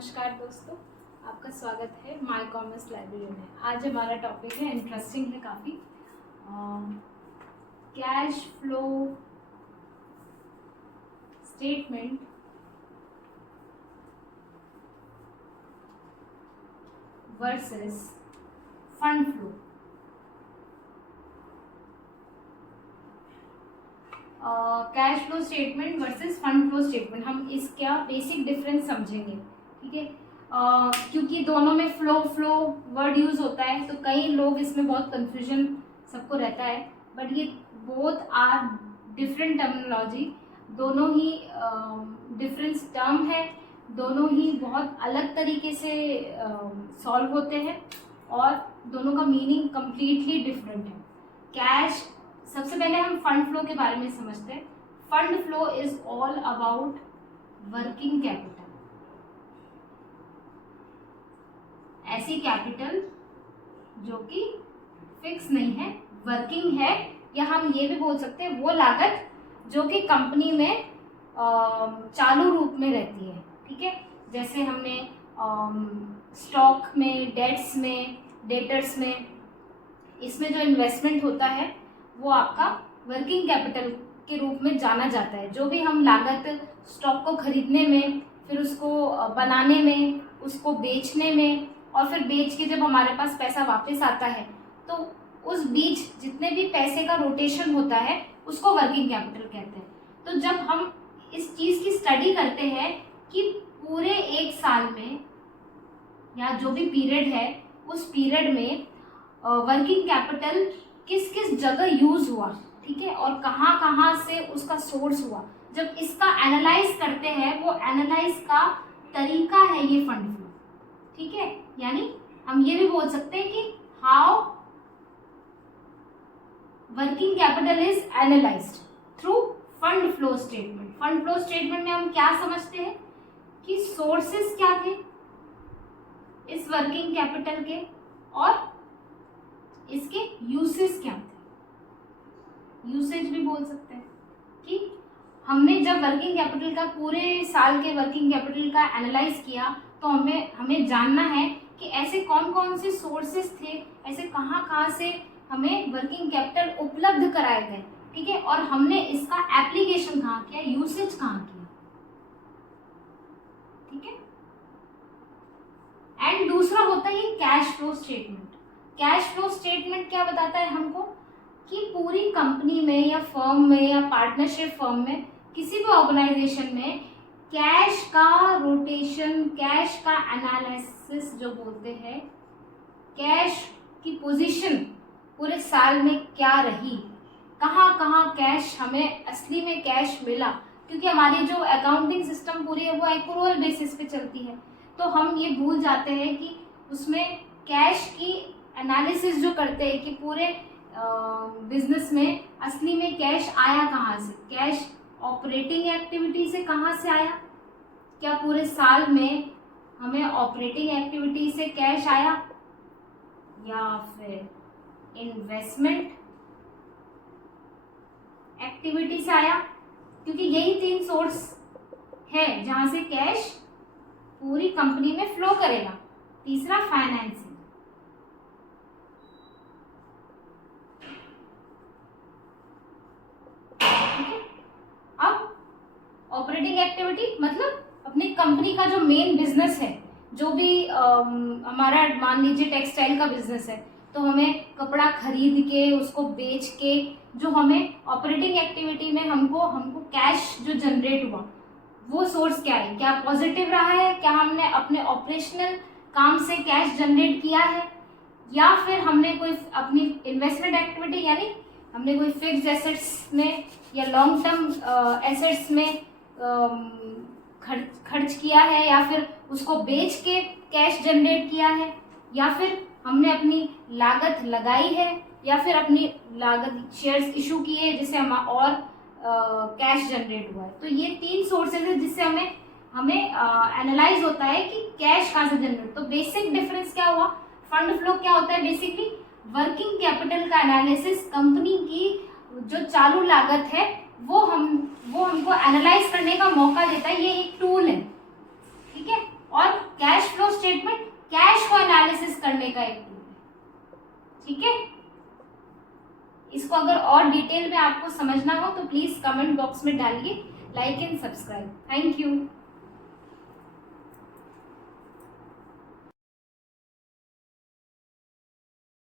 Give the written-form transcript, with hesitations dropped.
नमस्कार दोस्तों, आपका स्वागत है माय कॉमर्स लाइब्रेरी में। आज हमारा टॉपिक है, इंटरेस्टिंग है काफ़ी, cash flow statement versus fund flow. Cash flow statement versus fund flow statement, हम इसका बेसिक डिफरेंस समझेंगे। ठीक है, क्योंकि दोनों में फ्लो वर्ड यूज होता है, तो कई लोग इसमें बहुत कंफ्यूजन सबको रहता है, बट ये बोथ आर डिफरेंट टर्मिनोलॉजी। दोनों ही डिफरेंस टर्म है, दोनों ही बहुत अलग तरीके से सॉल्व होते हैं और दोनों का मीनिंग कंप्लीटली डिफरेंट है। कैश, सबसे पहले हम फंड फ्लो के बारे में समझते हैं। Fund flow is all about working capital, ऐसी कैपिटल जो कि फिक्स नहीं है, वर्किंग है, या हम ये भी बोल सकते हैं वो लागत जो कि कंपनी में चालू रूप में रहती है। ठीक है, जैसे हमने स्टॉक में, डेट्स में, डेटर्स में, इसमें जो इन्वेस्टमेंट होता है वो आपका वर्किंग कैपिटल के रूप में जाना जाता है। जो भी हम लागत स्टॉक को खरीदने में, फिर उसको बनाने में, उसको बेचने में, और फिर बेच के जब हमारे पास पैसा वापस आता है, तो उस बीच जितने भी पैसे का रोटेशन होता है उसको वर्किंग कैपिटल कहते हैं। तो जब हम इस चीज़ की स्टडी करते हैं कि पूरे एक साल में या जो भी पीरियड है, उस पीरियड में वर्किंग कैपिटल किस किस जगह यूज हुआ, ठीक है, और कहाँ कहाँ से उसका सोर्स हुआ, जब इसका एनालाइज करते हैं, वो एनालाइज का तरीका है ये फंड फ्लो। ठीक है, यानी हम ये भी बोल सकते हैं कि how working capital is analysed through fund flow statement. Fund flow statement में हम क्या समझते हैं कि सोर्सेस क्या थे इस वर्किंग कैपिटल के, और इसके यूसेज क्या थे। यूसेज भी बोल सकते हैं कि हमने जब वर्किंग कैपिटल का, पूरे साल के वर्किंग कैपिटल का एनालाइज किया, तो हमें जानना है कि ऐसे कौन कौन से सोर्सेस थे, ऐसे कहाँ कहाँ से हमें वर्किंग कैपिटल उपलब्ध कराए गए। ठीक है, और हमने इसका एप्लीकेशन कहाँ किया, यूसेज कहाँ किया। ठीक है, एंड दूसरा होता है ये cash flow statement. Cash flow statement क्या बताता है हमको कि पूरी कंपनी में या फर्म में या पार्टनरशिप फर्म में, किसी भी ऑर्गेनाइजेशन में कैश का रोटेशन, कैश का एनालिसिस जो बोलते हैं, कैश की पोजीशन पूरे साल में क्या रही, कहाँ कहाँ कैश, हमें असली में कैश मिला, क्योंकि हमारी जो अकाउंटिंग सिस्टम पूरी है वो एक्रूअल बेसिस पे चलती है, तो हम ये भूल जाते हैं कि उसमें कैश की एनालिसिस जो करते हैं कि पूरे बिजनेस में असली में कैश आया कहाँ से, कैश ऑपरेटिंग एक्टिविटी से कहाँ से आया, क्या पूरे साल में हमें ऑपरेटिंग एक्टिविटी से कैश आया, या फिर इन्वेस्टमेंट एक्टिविटी से आया, क्योंकि यही तीन सोर्स है जहां से कैश पूरी कंपनी में फ्लो करेगा। तीसरा फाइनेंसिंग। अब ऑपरेटिंग एक्टिविटी मतलब अपनी कंपनी का जो मेन बिजनेस है, जो भी हमारा मान लीजिए टेक्सटाइल का बिजनेस है, तो हमें कपड़ा खरीद के उसको बेच के जो हमें ऑपरेटिंग एक्टिविटी में हमको कैश जो जनरेट हुआ, वो सोर्स क्या है, क्या पॉजिटिव रहा है, क्या हमने अपने ऑपरेशनल काम से कैश जनरेट किया है, या फिर हमने कोई अपनी इन्वेस्टमेंट एक्टिविटी, यानी हमने कोई फिक्स्ड एसेट्स में या लॉन्ग टर्म एसेट्स में खर्च किया है, या फिर उसको बेच के कैश जनरेट किया है, या फिर हमने अपनी लागत लगाई है, या फिर अपनी लागत शेयर्स इशू किए जिससे हम और कैश जनरेट हुआ है। तो ये तीन सोर्सेज है जिससे हमें एनालाइज होता है कि कैश कहाँ से जनरेट। तो बेसिक डिफरेंस क्या हुआ, फंड फ्लो क्या होता है, बेसिकली वर्किंग कैपिटल का एनालिसिस, कंपनी की जो चालू लागत है वो हमको एनालाइज करने का मौका देता है, ये एक टूल है। ठीक है, और करने का एक टूल है। ठीक है, इसको अगर और डिटेल में आपको समझना हो तो प्लीज कमेंट बॉक्स में डालिए। Like and subscribe. Thank you.